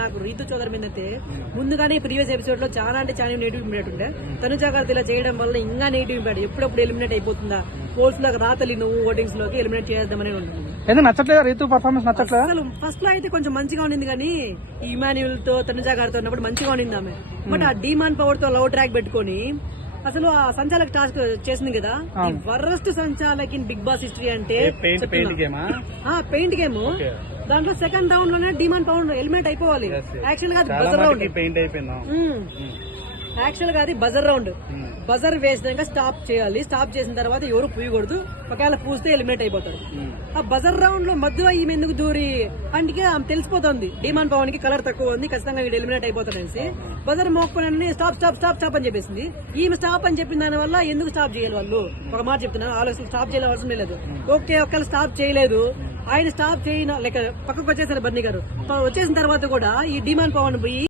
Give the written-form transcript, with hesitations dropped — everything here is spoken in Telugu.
నాకు రీతు చౌదరి మీద అయితే ముందుగానే ప్రీవియస్ ఎపిసోడ్ లో చాలా అంటే చాలా నెగిటివ్ ఇంపాక్ట్ ఉండే. తనుజ గారు ఇలా చేయడం వల్ల ఇంకా నెగిటివ్ ఇంపాక్ట్ ఎప్పుడప్పుడు ఎలిమినేట్ అయిపోతుందా, పోల్స్ లో రాతలి నువ్వు ఓటింగ్స్ లోకి ఎలిమినేట్ చేద్దామని ఉంటుంది. ఎందుకు నచ్చట్లేదు రీతు పర్ఫార్మెన్స్ నచ్చట్లేదు? అసలు ఫస్ట్ లో అయితే కొంచెం మంచిగా ఉండింది కానీ ఈ ఇమాన్యుల్ తో తనుజ గారితో ఉన్నప్పుడు మంచిగా ఉండింది ఆమె. బట్ ఆ డిమాండ్ పవర్ తో లవ్ ట్రాక్ పెట్టుకొని అసలు ఆ సంచాలక్ టాస్క్ చేసింది కదా, ఈ వరస్ట్ సంచాలక్ ఇన్ బిగ్ బాస్ హిస్టరీ అంటే పెయింట్ గేమ్. దాంట్లో సెకండ్ రౌండ్ లోనే డిమాండ్ పవర్ ఎలిమినేట్ అయిపోవాలి. యాక్చువల్ గా అది బజర్ రౌండ్. యాక్చువల్ గా అది బజర్ రౌండ్. బజర్ వేసినాక స్టాప్ చేయాలి. స్టాప్ చేసిన తర్వాత ఎవరు పూయకూడదు. ఒకవేళ పూస్తే ఎలిమినేట్ అయిపోతారు. ఆ బజర్ రౌండ్ లో మధ్యలో ఈమె ఎందుకు దూరి అంటే ఆమె తెలిసిపోతుంది డిమాండ్ పవన్ కి కలర్ తక్కువ ఉంది, ఖచ్చితంగా వీడు ఎలిమినేట్ అయిపోతాడు అనేసి బజర్ మోకపోయిన స్టాప్ స్టాప్ స్టాప్ స్టాప్ అని చెప్పేసింది. ఈమె స్టాప్ అని చెప్పిన దాని వల్ల ఎందుకు స్టాప్ చేయాలి వాళ్ళు? ఒక మాట చెప్తున్నారు, ఆలోచన స్టాప్ చేయవలసిన లేదు. ఓకే ఒకవేళ స్టాప్ చేయలేదు, ఆయన స్టాప్ చేయన లేక పక్కకు వచ్చేసారు బన్నీ గారు. వచ్చేసిన తర్వాత కూడా ఈ డిమాండ్ పవన్ పోయి